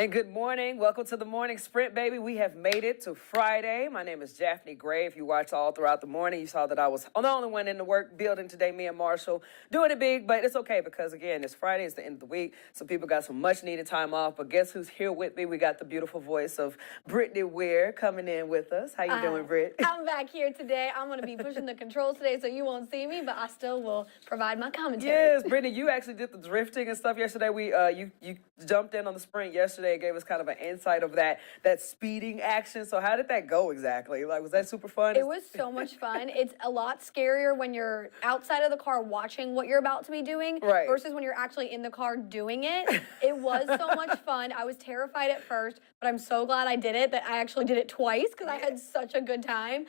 And good morning. Welcome to the morning sprint, baby. We have made it to Friday. My name is Japhanie Gray. If you watched all throughout the morning, you saw that I was the only one in the work building today, me and Marshall, doing it big, but it's okay because, again, it's Friday. It's the end of the week. Some people got some much-needed time off, but guess who's here with me? We got the beautiful voice of Brittany Weir coming in with us. How you doing, Britt? I'm back here today. I'm going to be pushing the controls today, so you won't see me, but I still will provide my commentary. Yes, Brittany, you actually did the drifting and stuff yesterday. You jumped in on the sprint yesterday and gave us kind of an insight of that speeding action. So how did that go exactly? Like, was that super fun? It was so much fun. It's a lot scarier when you're outside of the car watching what you're about to be doing versus when you're actually in the car doing it. It was so much fun. I was terrified at first, but I'm so glad I did it that I actually did it twice because I had such a good time.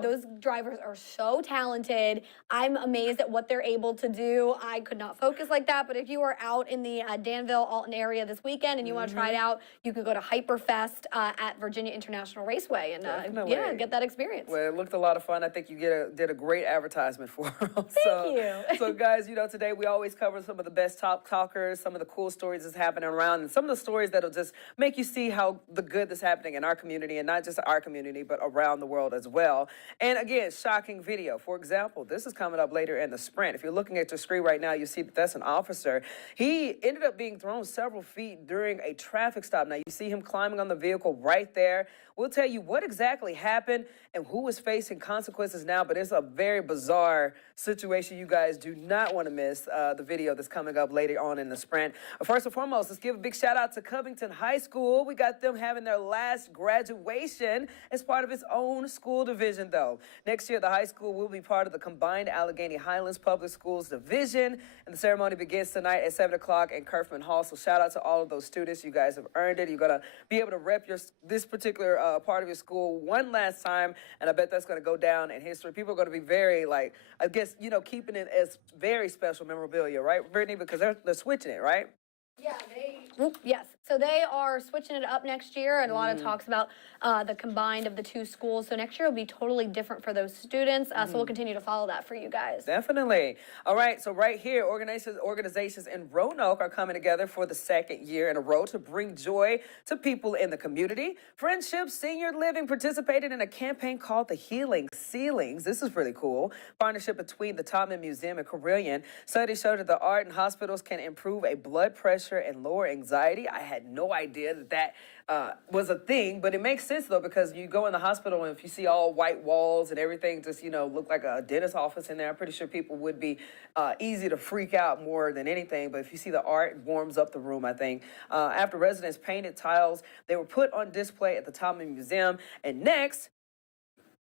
Those drivers are so talented. I'm amazed at what they're able to do. I could not focus like that, but if you are out in the Danville, Alton area this weekend and you want to try it out, you could go to Hyperfest at Virginia International Raceway and get that experience. Well, it looked a lot of fun. I think you did a great advertisement for them. Thank you. So guys, today we always cover some of the best top talkers, some of the cool stories that's happening around, and some of the stories that'll just make you see how the good that's happening in our community, and not just our community, but around the world as well. And again, shocking video. For example, this is coming up later in the sprint. If you're looking at your screen right now, you see that that's an officer. He ended up being thrown several feet during a traffic stop. Now, you see him climbing on the vehicle right there. We'll tell you what exactly happened and who is facing consequences now, but it's a very bizarre situation. You guys do not want to miss the video that's coming up later on in the sprint. First and foremost, let's give a big shout out to Covington High School. We got them having their last graduation as part of its own school division, though. Next year, the high school will be part of the combined Allegheny Highlands Public Schools division, and the ceremony begins tonight at 7 o'clock in Kerfman Hall. So shout out to all of those students. You guys have earned it. You're going to be able to rep this particular part of your school one last time, and I bet that's going to go down in history. People are going to be very, keeping it as very special memorabilia, right, Brittany? Because they're switching it, right? Yeah, yes. So they are switching it up next year, and a lot of talks about the combined of the two schools. So next year will be totally different for those students. So we'll continue to follow that for you guys. Definitely. All right. So right here, organizations in Roanoke are coming together for the second year in a row to bring joy to people in the community. Friendship Senior Living participated in a campaign called the Healing Ceilings. This is really cool. Partnership between the Topman Museum and Carilion. Studies showed that the art in hospitals can improve a blood pressure and lower anxiety. I had no idea that was a thing, but it makes sense though, because you go in the hospital and if you see all white walls and everything just, look like a dentist office in there, I'm pretty sure people would be easy to freak out more than anything. But if you see the art, it warms up the room, I think. After residents painted tiles, they were put on display at the Topman Museum. And next,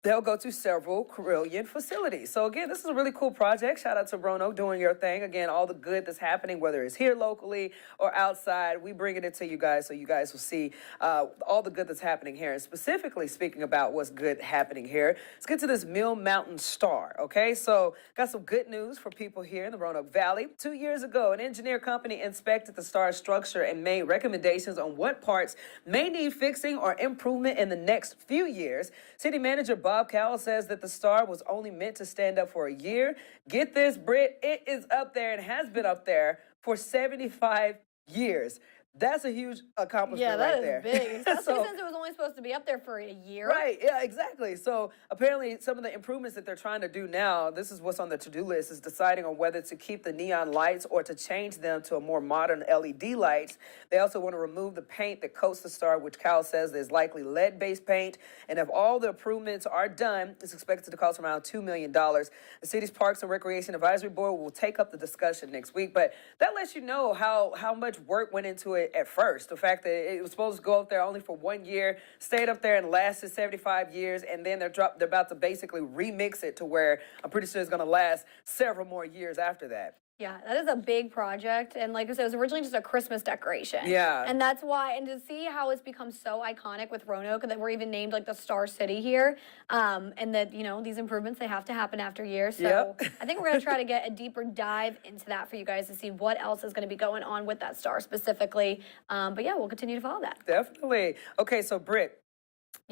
they'll go to several Carilion facilities. So again, this is a really cool project. Shout out to Roanoke doing your thing. Again, all the good that's happening, whether it's here locally or outside, we bringing it to you guys so you guys will see all the good that's happening here. And specifically speaking about what's good happening here, let's get to this Mill Mountain Star, okay? So got some good news for people here in the Roanoke Valley. 2 years ago, an engineer company inspected the star's structure and made recommendations on what parts may need fixing or improvement in the next few years. City Manager Bob Cowell says that the star was only meant to stand up for a year. Get this, Britt, it is up there and has been up there for 75 years. That's a huge accomplishment right there. Yeah, that is big. Especially since it was only supposed to be up there for a year. Right, yeah, exactly. So apparently some of the improvements that they're trying to do now, this is what's on the to-do list, is deciding on whether to keep the neon lights or to change them to a more modern LED lights. They also want to remove the paint that coats the star, which Cal says is likely lead-based paint. And if all the improvements are done, it's expected to cost around $2 million. The city's Parks and Recreation Advisory Board will take up the discussion next week. But that lets you know how much work went into it at first. The fact that it was supposed to go up there only for 1 year, stayed up there and lasted 75 years, and then they're about to basically remix it to where I'm pretty sure it's going to last several more years after that. Yeah, that is a big project. And like I said, it was originally just a Christmas decoration. Yeah. And that's why, and to see how it's become so iconic with Roanoke, and that we're even named like the Star City here, and that, these improvements, they have to happen after years. So I think we're going to try to get a deeper dive into that for you guys to see what else is going to be going on with that star specifically. But yeah, we'll continue to follow that. Definitely. Okay, so Britt,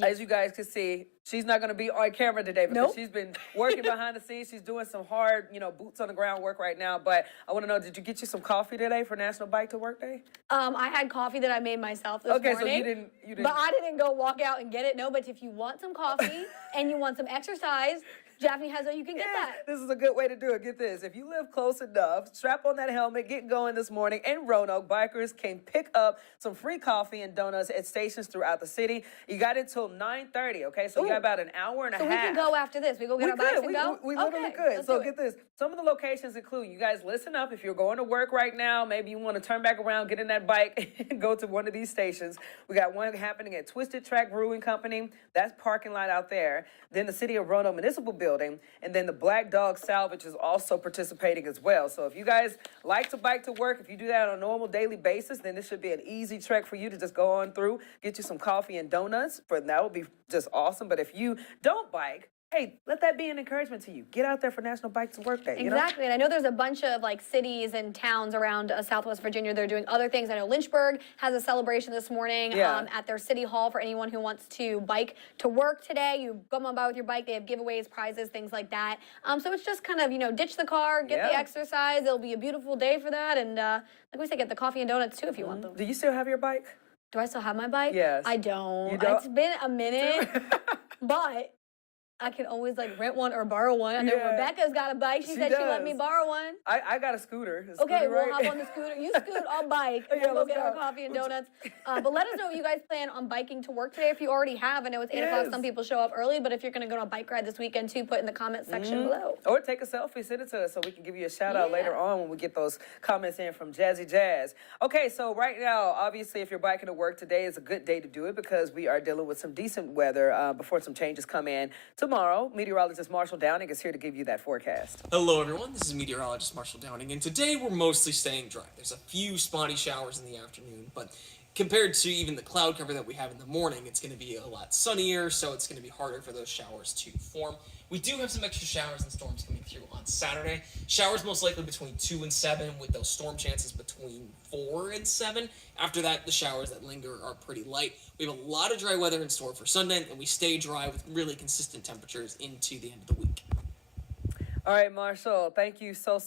As you guys can see, she's not going to be on camera today because she's been working behind the scenes. She's doing some hard, boots on the ground work right now. But I want to know, did you get you some coffee today for National Bike to Work Day? I had coffee that I made myself this morning. Okay, so you didn't. But I didn't go walk out and get it. No, but if you want some coffee and you want some exercise, Jaffney has you can get that. This is a good way to do it. Get this. If you live close enough, strap on that helmet, get going this morning. In Roanoke, bikers can pick up some free coffee and donuts at stations throughout the city. You got it till 9:30, okay? So you got about an hour and a half. So we can go after this. We go get our bikes and go? We literally could. So get this. Some of the locations include, you guys listen up. If you're going to work right now, maybe you want to turn back around, get in that bike, and go to one of these stations. We got one happening at Twisted Track Brewing Company. That's parking lot out there. Then the City of Roanoke Municipal Building. And then the Black Dog Salvage is also participating as well. So if you guys like to bike to work, if you do that on a normal daily basis, then this should be an easy trek for you to just go on through, get you some coffee and donuts. That would be just awesome. But if you don't bike, hey, let that be an encouragement to you. Get out there for National Bike to Work Day. Exactly. And I know there's a bunch of cities and towns around Southwest Virginia. They're doing other things. I know Lynchburg has a celebration this morning at their city hall for anyone who wants to bike to work today. You come on by with your bike. They have giveaways, prizes, things like that. So it's just kind of, ditch the car, get the exercise. It'll be a beautiful day for that. And like we said, get the coffee and donuts too if you want them. Do you still have your bike? Do I still have my bike? Yes. I don't. You don't? It's been a minute, but I can always rent one or borrow one. I know Rebecca's got a bike. She said she let me borrow one. I got a scooter. Okay, we'll hop on the scooter. You scoot, I'll bike. We'll go get our coffee and donuts. But let us know if you guys plan on biking to work today. If you already have, I know it's 8 o'clock. Some people show up early, but if you're going to go on a bike ride this weekend too, put in the comment section below. Or take a selfie, send it to us so we can give you a shout out later on when we get those comments in from Jazzy Jazz. Okay, so right now, obviously, if you're biking to work, today is a good day to do it because we are dealing with some decent weather before some changes come in. Tomorrow, meteorologist Marshall Downing is here to give you that forecast. Hello everyone, this is meteorologist Marshall Downing, and today we're mostly staying dry. There's a few spotty showers in the afternoon, but compared to even the cloud cover that we have in the morning, it's going to be a lot sunnier, so it's going to be harder for those showers to form. We do have some extra showers and storms coming through on Saturday. Showers most likely between 2 and 7, with those storm chances between 4 and 7. After that, the showers that linger are pretty light. We have a lot of dry weather in store for Sunday, and we stay dry with really consistent temperatures into the end of the week. All right, Marshall, thank you so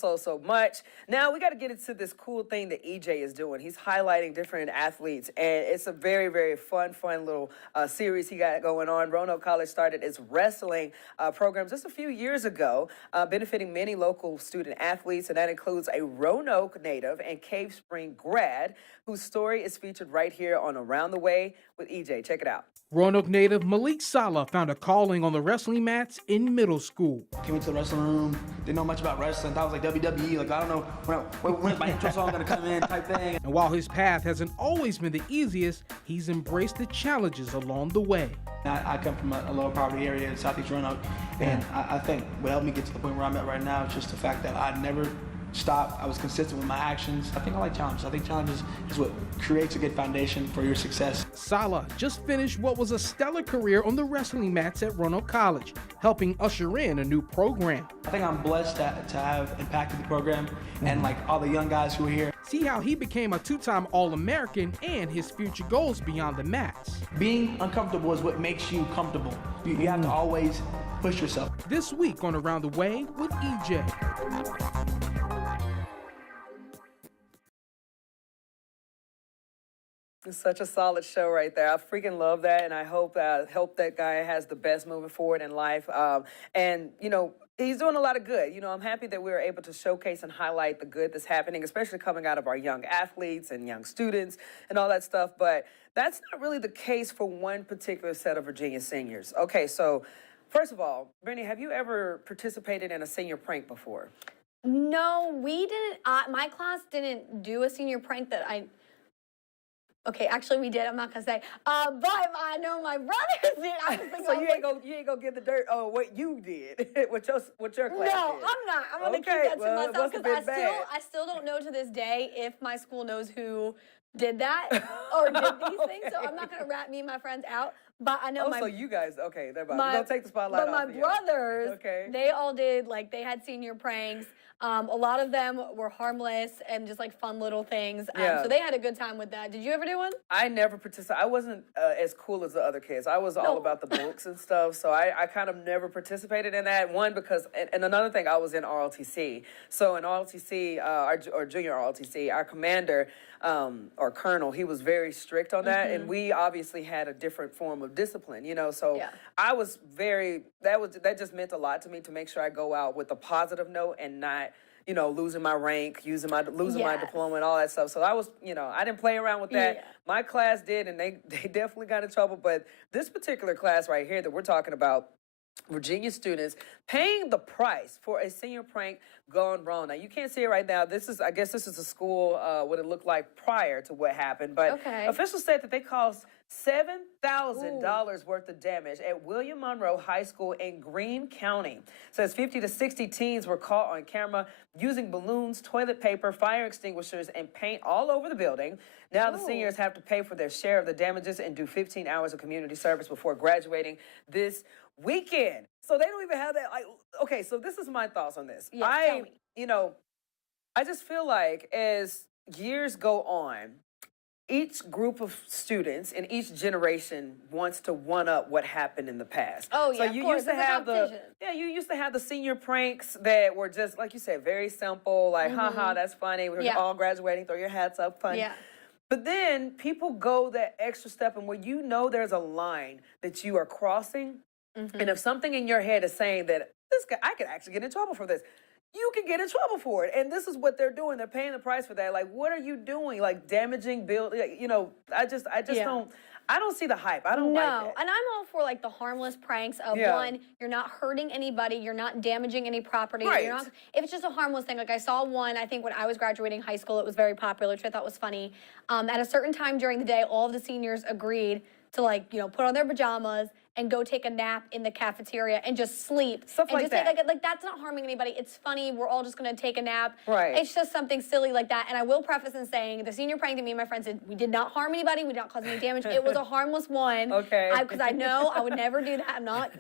much. Now we got to get into this cool thing that EJ is doing. He's highlighting different athletes, and it's a very, very fun little series he got going on. Roanoke College started its wrestling program just a few years ago, benefiting many local student athletes, and that includes a Roanoke native and Cave Spring grad whose story is featured right here on Around the Way with EJ. Check it out. Roanoke native Malik Saleh found a calling on the wrestling mats in middle school. Came into the wrestling room, didn't know much about wrestling, thought it was like WWE, I don't know when is my intro song gonna come in type thing. And while his path hasn't always been the easiest, he's embraced the challenges along the way. I come from a lower poverty area in Southeast Roanoke, and I think what helped me get to the point where I'm at right now is just the fact that I never stopped. I was consistent with my actions. I think I like challenges. I think challenges is what creates a good foundation for your success. Saleh just finished what was a stellar career on the wrestling mats at Roanoke College, helping usher in a new program. I think I'm blessed to have impacted the program and all the young guys who are here. See how he became a 2-time All-American and his future goals beyond the mats. Being uncomfortable is what makes you comfortable. You have to always push yourself. This week on Around the Way with EJ. It's such a solid show right there. I freaking love that, and I hope that guy has the best moving forward in life. And he's doing a lot of good. I'm happy that we were able to showcase and highlight the good that's happening, especially coming out of our young athletes and young students and all that stuff. But that's not really the case for one particular set of Virginia seniors. Okay, so first of all, Brittany, have you ever participated in a senior prank before? No, we didn't. My class didn't do a senior prank that I... Okay, actually we did. I'm not gonna say. But I know my brothers did. So you ain't gonna give the dirt on what you did with your class. No, did. I'm not. I'm gonna keep that to myself because I still don't know to this day if my school knows who did that or did these things. So I'm not gonna rat me and my friends out. But I know so you guys, okay, we're gonna take the spotlight off. But my brothers, they all did, they had senior pranks. A lot of them were harmless and just like fun little things. Yeah. So they had a good time with that. Did you ever do one? I never participated. I wasn't as cool as the other kids. I was all about the books and stuff. So I kind of never participated in that. One, because, and another thing, I was in RLTC. So in RLTC, or junior RLTC, our commander, or colonel, he was very strict on that. And we obviously had a different form of discipline, you know. So I was that just meant a lot to me, to make sure I go out with a positive note and not, you know, losing my rank, losing my diploma and all that stuff. So I was, you know, I didn't play around with that. Yeah. My class did, and they definitely got in trouble. But this particular class right here that we're talking about, Virginia students paying the price for a senior prank gone wrong. Now, you can't see it right now. I guess this is a school, what it looked like prior to what happened. But officials said that they caused $7,000 worth of damage at William Monroe High School in Greene County. Says 50 to 60 teens were caught on camera using balloons, toilet paper, fire extinguishers, and paint all over the building. Now the seniors have to pay for their share of the damages and do 15 hours of community service before graduating this weekend. So they don't even have that. Okay, so this is my thoughts on this. Tell me. You know, I just feel like as years go on, each group of students in each generation wants to one up what happened in the past. Oh yeah, so you of course, used to have you used to have the senior pranks that were just, like you said, very simple, like haha, that's funny. We're all graduating, throw your hats up, fun. Yeah. But then people go that extra step, and when you know there's a line that you are crossing, and if something in your head is saying that this guy, I could actually get in trouble for this, you can get in trouble for it. And this is what they're doing. They're paying the price for that. Like, what are you doing? Like, damaging building, you know, I just don't see the hype. I don't like it. And I'm all for like the harmless pranks of one, you're not hurting anybody, you're not damaging any property. Right. If it's just a harmless thing, like I saw one, I think when I was graduating high school, it was very popular, which I thought was funny. At a certain time during the day, all of the seniors agreed to, like, you know, put on their pajamas and go take a nap in the cafeteria and just sleep. Stuff and like just that. Like that's not harming anybody. It's funny. We're all just going to take a nap. Right. It's just something silly like that. And I will preface in saying the senior prank that me and my friends did, we did not harm anybody. We did not cause any damage. It was a harmless one. Okay. Because I know I would never do that. I'm not.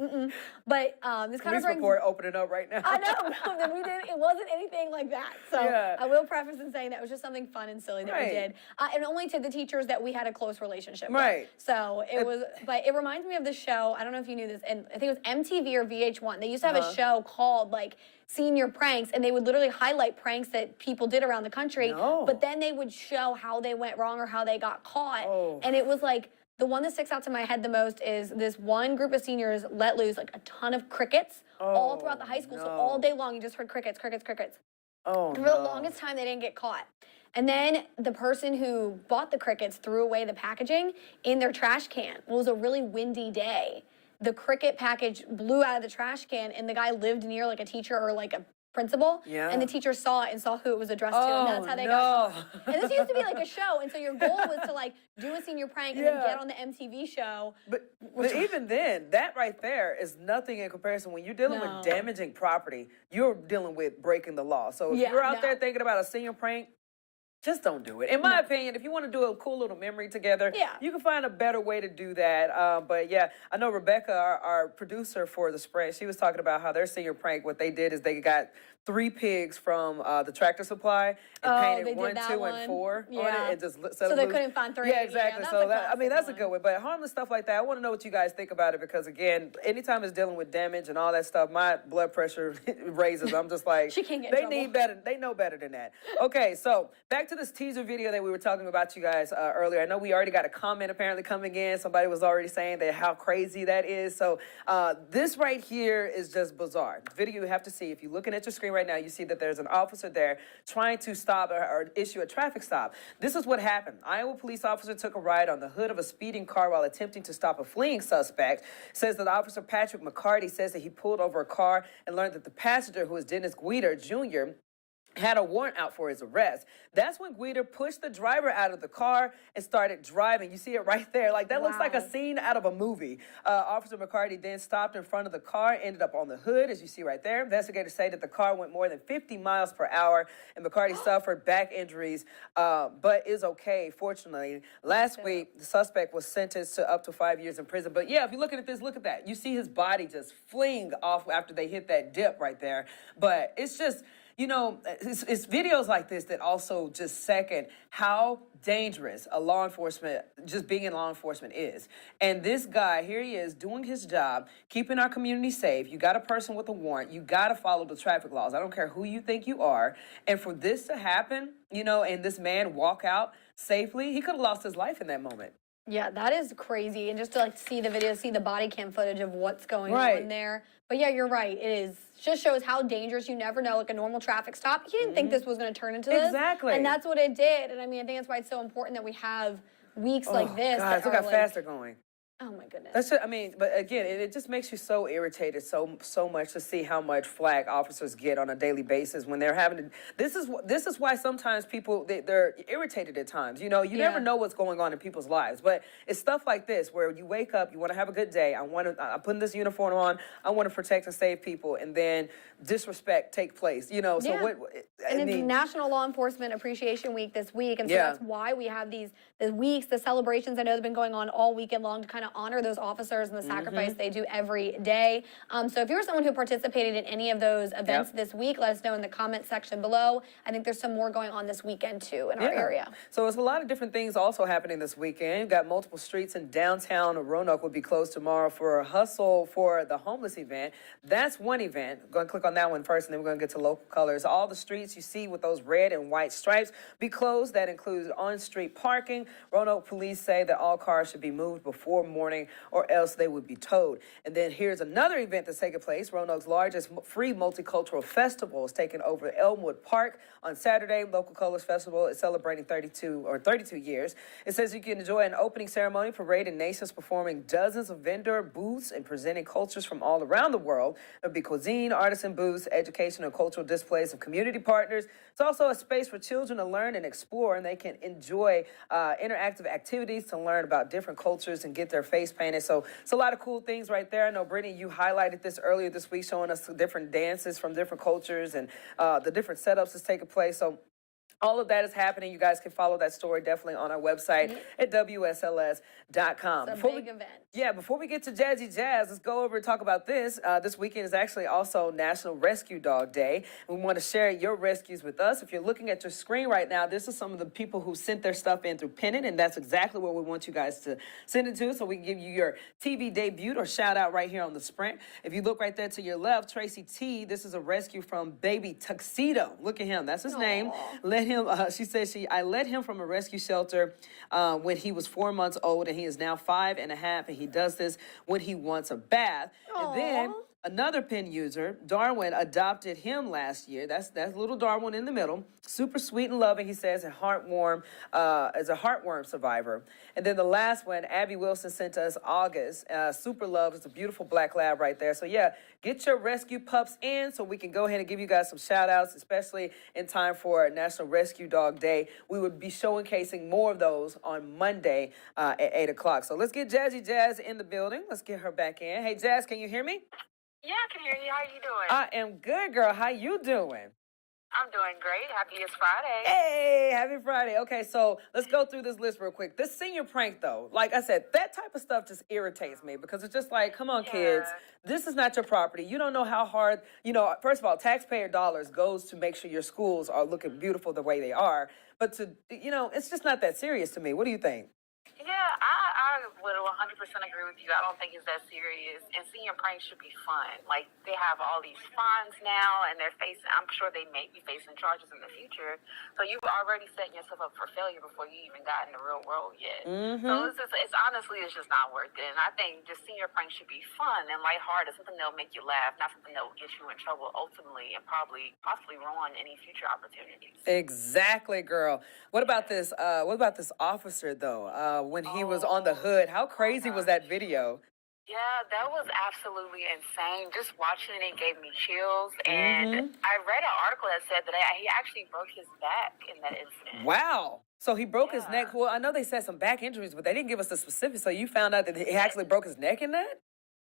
But this kind of brings... report opening up right now. I know. No, we didn't. It wasn't anything like that. So I will preface in saying that it was just something fun and silly that we did. And only to the teachers that we had a close relationship with. So it was... But it reminds me of this show. I don't know if you knew this. And I think it was MTV or VH1. They used to have a show called like Senior Pranks, and they would literally highlight pranks that people did around the country. But then they would show how they went wrong or how they got caught. And it was like, the one that sticks out to my head the most is this one group of seniors let loose like a ton of crickets all throughout the high school. So all day long, you just heard crickets, crickets, crickets. And for the longest time, they didn't get caught. And then the person who bought the crickets threw away the packaging in their trash can. It was a really windy day. The cricket package blew out of the trash can, and the guy lived near like a teacher or like a principal. And the teacher saw it and saw who it was addressed to, and that's how they got caught. And this used to be like a show, and so your goal was to like do a senior prank and then get on the MTV show. But even then, that right there is nothing in comparison. When you're dealing with damaging property, you're dealing with breaking the law. So if you're out there thinking about a senior prank, just don't do it. In my opinion, if you want to do a cool little memory together, you can find a better way to do that. But yeah, I know Rebecca, our producer for the spread, she was talking about how their senior prank, what they did is they got 3 pigs from the Tractor Supply and painted 1, 2, and 4 on it, and just set so them they loose. couldn't find 3. Yeah, exactly. So that's a good one. But harmless stuff like that, I want to know what you guys think about it, because again, anytime it's dealing with damage and all that stuff, my blood pressure raises. I'm just like, she can't get they need better. They know better than that. Okay, so back to this teaser video that we were talking about you guys earlier. I know we already got a comment apparently coming in. Somebody was already saying that how crazy that is. So this right here is just bizarre. The video you have to see. If you're looking at your screen right now, you see that there's an officer there trying to stop or issue a traffic stop. This is what happened. Iowa police officer took a ride on the hood of a speeding car while attempting to stop a fleeing suspect. Says that Officer Patrick McCarty says that he pulled over a car and learned that the passenger, who is Dennis Guider Jr., had a warrant out for his arrest. That's when Guider pushed the driver out of the car and started driving. You see it right there. Like, that looks like a scene out of a movie. Officer McCarty then stopped in front of the car, ended up on the hood, as you see right there. Investigators say that the car went more than 50 miles per hour, and McCarty suffered back injuries, but is okay, fortunately. Last week, the suspect was sentenced to up to 5 years in prison. But yeah, if you're looking at this, look at that. You see his body just fling off after they hit that dip right there. But it's just... it's videos like this that also just second how dangerous just being in law enforcement is. And this guy, here he is doing his job, keeping our community safe. You got a person with a warrant. You got to follow the traffic laws. I don't care who you think you are. And for this to happen, and this man walk out safely, he could have lost his life in that moment. Yeah, that is crazy. And just to see the video, see the body cam footage of what's going on there. But yeah, you're right. It is just shows how dangerous. You never know. Like a normal traffic stop, he didn't think this was going to turn into this. Exactly. And that's what it did. And I mean, I think that's why it's so important that we have weeks like this. Guys, look how fast they're going. Oh my goodness. That's just, but again, it just makes you so irritated so much to see how much flack officers get on a daily basis when they're having to. This is why sometimes people they're irritated at times. You never know what's going on in people's lives, but it's stuff like this where you wake up, you want to have a good day. I'm putting this uniform on. I want to protect and save people, and then disrespect take place. So what? It's National Law Enforcement Appreciation Week this week, and so that's why we have the weeks, the celebrations. I know they've been going on all weekend long to kind of honor those officers and the sacrifice they do every day. So if you're someone who participated in any of those events this week, let us know in the comment section below. I think there's some more going on this weekend too in our area. So it's a lot of different things also happening this weekend. Got multiple streets in downtown Roanoke will be closed tomorrow for a hustle for the homeless event. That's one event. I'm going to click on that one first, and then we're going to get to local colors. All the streets you see with those red and white stripes be closed. That includes on-street parking. Roanoke police say that all cars should be moved before morning or else they would be towed. And then here's another event that's taking place. Roanoke's largest free multicultural festival is taking over Elmwood Park on Saturday. Local Colors Festival is celebrating 32 years. It says you can enjoy an opening ceremony, parade, and nations performing dozens of vendor booths and presenting cultures from all around the world. There'll be cuisine, artisan booths, educational and cultural displays of community partners. It's also a space for children to learn and explore, and they can enjoy interactive activities to learn about different cultures and get their face painted. So it's a lot of cool things right there. I know, Brittany, you highlighted this earlier this week, showing us the different dances from different cultures and the different setups that's taking place. So all of that is happening. You guys can follow that story definitely on our website at WSLS.com. It's a big event. Yeah, before we get to Jazzy Jazz, let's go over and talk about this. This weekend is actually also National Rescue Dog Day. We want to share your rescues with us. If you're looking at your screen right now, this is some of the people who sent their stuff in through Pennant, and that's exactly where we want you guys to send it to, so we can give you your TV debut or shout out right here on the Sprint. If you look right there to your left, Tracy T, this is a rescue from Baby Tuxedo. Look at him. That's his name. She says I led him from a rescue shelter when he was 4 months old, and he is now 5 and a half, and he does this when he wants a bath. Aww. And then another pen user, Darwin, adopted him last year. That's little Darwin in the middle. Super sweet and loving, he says, and heartwarm, as a heartworm survivor. And then the last one, Abby Wilson sent us August. Super love. It's a beautiful black lab right there. So yeah, get your rescue pups in so we can go ahead and give you guys some shout outs, especially in time for National Rescue Dog Day. We would be showcasing more of those on Monday at 8 o'clock. So let's get Jazzy Jazz in the building. Let's get her back in. Hey, Jazz, can you hear me? Yeah, I can hear you. How you doing? I am good, girl. How you doing? I'm doing great. Happy it's Friday. Hey, happy Friday. Okay, so let's go through this list real quick. This senior prank, though, like I said, that type of stuff just irritates me because it's just like, come on, kids. This is not your property. You don't know how hard, first of all, taxpayer dollars goes to make sure your schools are looking beautiful the way they are. But it's just not that serious to me. What do you think? Yeah, I would 100% agree with you. I don't think it's that serious. And senior pranks should be fun. Like, they have all these fines now, and I'm sure they may be facing charges in the future. So you've already setting yourself up for failure before you even got in the real world yet. Mm-hmm. So it's honestly just not worth it. And I think just senior pranks should be fun and lighthearted, something that'll make you laugh, not something that will get you in trouble ultimately and possibly ruin any future opportunities. Exactly, girl. What about this? What about this officer though? When he was on the hood, how crazy was that video? Yeah, that was absolutely insane. Just watching it gave me chills. And I read an article that said that he actually broke his back in that incident. Wow. So he broke his neck. Well, I know they said some back injuries, but they didn't give us the specifics. So you found out that he actually broke his neck in that?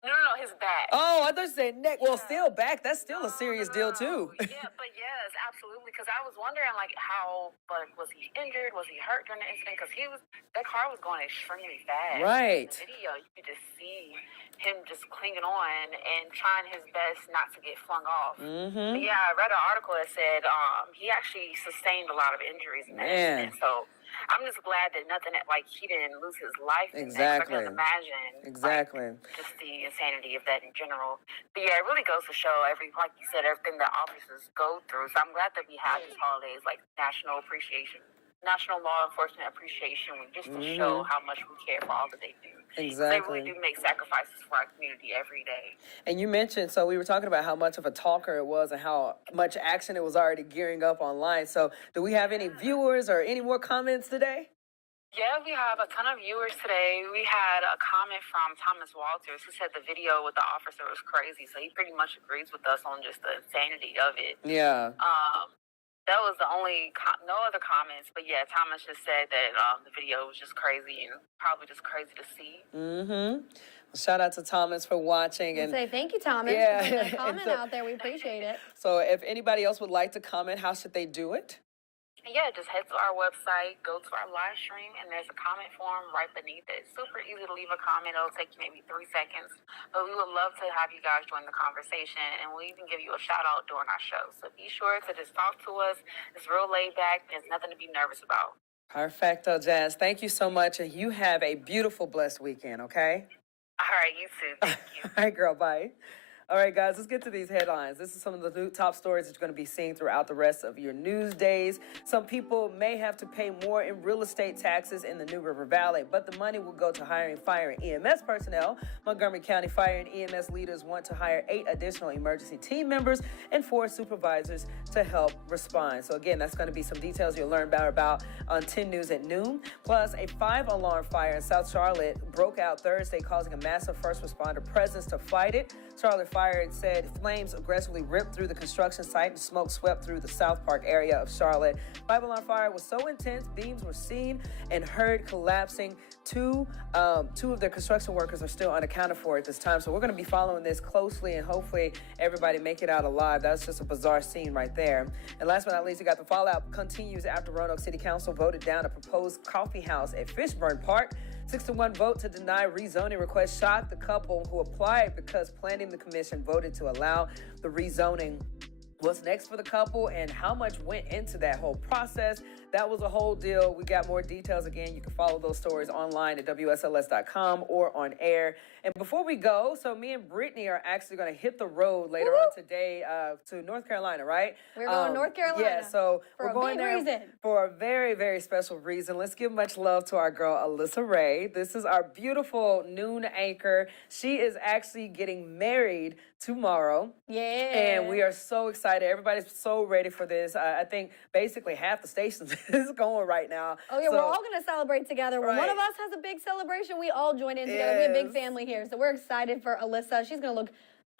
No, his back. Oh, I thought you said neck. Well, still back. That's still a serious deal too. Yeah, but yes, absolutely. Because I was wondering, like, how, like, was he injured? Was he hurt during the incident? Because that car was going extremely fast. Right. In the video, you could just see him just clinging on and trying his best not to get flung off. Mm-hmm. But yeah, I read an article that said he actually sustained a lot of injuries in that incident. So I'm just glad that he didn't lose his life. Exactly. I can imagine. Exactly. Just the insanity of that in general. But yeah, it really goes to show like you said, everything that officers go through. So I'm glad that we have these holidays like National Law Enforcement Appreciation Week, just to show how much we care for all that they do. Exactly. They really do make sacrifices for our community every day. And you mentioned, so we were talking about how much of a talker it was and how much action it was already gearing up online. So do we have any viewers or any more comments today? Yeah, we have a ton of viewers today. We had a comment from Thomas Walters who said the video with the officer was crazy. So he pretty much agrees with us on just the insanity of it. Yeah. That was the only, no other comments. But yeah, Thomas just said that the video was just crazy and probably just crazy to see. Mm-hmm. Shout out to Thomas for watching. And say thank you, Thomas, for putting that comment out there. We appreciate it. So if anybody else would like to comment, how should they do it? Yeah, just head to our website, go to our live stream, and there's a comment form right beneath it. Super easy to leave a comment. It'll take you maybe 3 seconds. But we would love to have you guys join the conversation, and we'll even give you a shout-out during our show. So be sure to just talk to us. It's real laid back. There's nothing to be nervous about. Perfecto, Jazz. Thank you so much, and you have a beautiful, blessed weekend, okay? All right, you too. Thank you. All right, girl, bye. All right, guys, let's get to these headlines. This is some of the new top stories that you're going to be seeing throughout the rest of your news days. Some people may have to pay more in real estate taxes in the New River Valley, but the money will go to hiring fire and EMS personnel. Montgomery County fire and EMS leaders want to hire 8 additional emergency team members and 4 supervisors to help respond. So again, that's going to be some details you'll learn about on 10 News at noon. Plus, a 5-alarm fire in South Charlotte broke out Thursday, causing a massive first responder presence to fight it. Charlotte Fire said flames aggressively ripped through the construction site and smoke swept through the South Park area of Charlotte. 5-alarm fire was so intense, beams were seen and heard collapsing. Two of their construction workers are still unaccounted for at this time. So we're going to be following this closely and hopefully everybody make it out alive. That's just a bizarre scene right there. And last but not least, you got the fallout continues after Roanoke City Council voted down a proposed coffee house at Fishburne Park. 6-1 vote to deny rezoning request shocked the couple who applied because planning the commission voted to allow the rezoning. What's next for the couple and how much went into that whole process? That was a whole deal. We got more details. Again, you can follow those stories online at WSLS.com or on air. And before we go, so me and Brittany are actually going to hit the road later on today to North Carolina, right? We're going to North Carolina. Yeah, so we're going there reason. For a very, very special reason. Let's give much love to our girl, Alyssa Ray. This is our beautiful noon anchor. She is actually getting married tomorrow. Yeah. And we are so excited. Everybody's so ready for this. I think basically half the stations is going right now. Oh, yeah, we're all going to celebrate together. When one of us has a big celebration, we all join in together. We're a big family here. So we're excited for Alyssa. She's going to look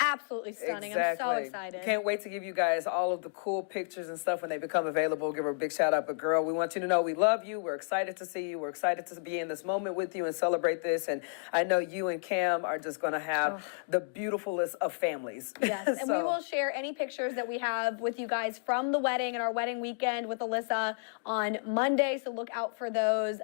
absolutely stunning. Exactly. I'm so excited. Can't wait to give you guys all of the cool pictures and stuff when they become available. Give her a big shout out. But girl, we want you to know we love you. We're excited to see you. We're excited to be in this moment with you and celebrate this. And I know you and Cam are just going to have the beautifulest of families. Yes, and we will share any pictures that we have with you guys from the wedding and our wedding weekend with Alyssa on Monday. So look out for those.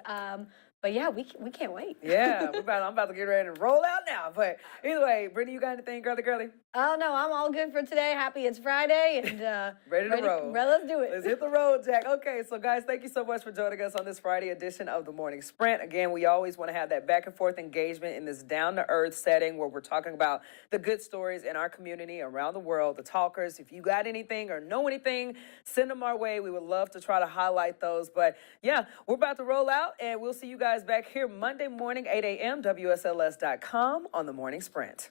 But yeah, we can't wait. Yeah, I'm about to get ready to roll out now. But either way, Brittany, you got anything, girly? Oh, no, I'm all good for today. Happy it's Friday and ready to roll. Let's do it. Let's hit the road, Jack. Okay, so guys, thank you so much for joining us on this Friday edition of the Morning Sprint. Again, we always want to have that back and forth engagement in this down-to-earth setting where we're talking about the good stories in our community around the world, the talkers. If you got anything or know anything, send them our way. We would love to try to highlight those. But yeah, we're about to roll out, and we'll see you guys back here Monday morning, 8 a.m., WSLS.com on the Morning Sprint.